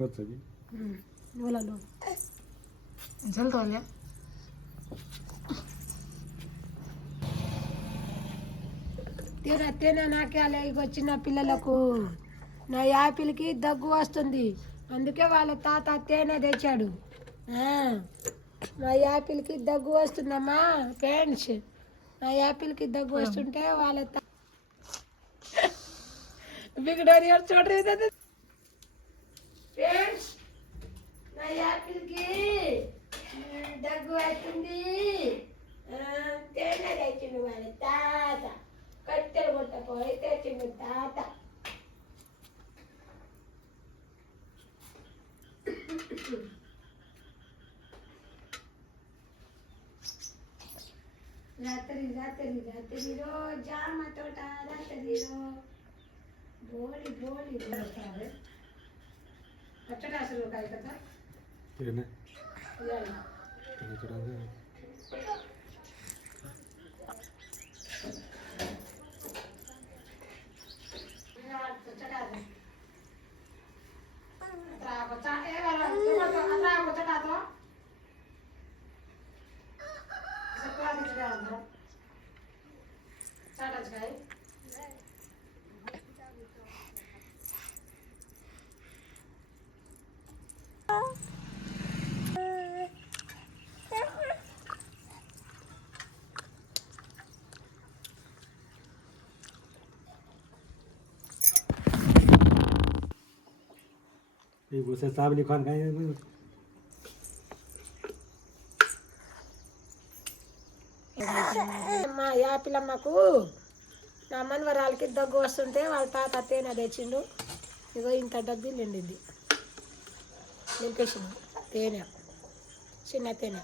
पटकोच अभी बोला लो चल तो लिया తేనె నాకేయాలి ఇగో చిన్న పిల్లలకు నా యాపిల్కి దగ్గు వస్తుంది అందుకే వాళ్ళ తాత తేనె తెచ్చాడు నా యాపిల్కి దగ్గు వస్తుందమ్మా ఫ్రెండ్స్ నా యాపిల్కి దగ్గు వస్తుంటే వాళ్ళ బిగడని చూడరు ఫ్రెండ్స్ నా యాపిల్కి దగ్గు వస్తుంది తేనె తెచ్చిండు వాళ్ళ తాత కట్టెలు కొట్టపోయి తెచ్చిండు తాత రాత్రిలో జామ తోట రాత్రిలో బోలి బోలి పచ్చడి అసలు కాయ కదా ibu saya sabi ni kan kaya మా యాపిలమ్మకు నా మనవరాలకి దగ్గు వస్తుంటే వాళ్ళ తాత తేనె తెచ్చిండు ఇగో ఇంత దగ్గు నిండింది నింపేసిండు తేనె చిన్న తేనె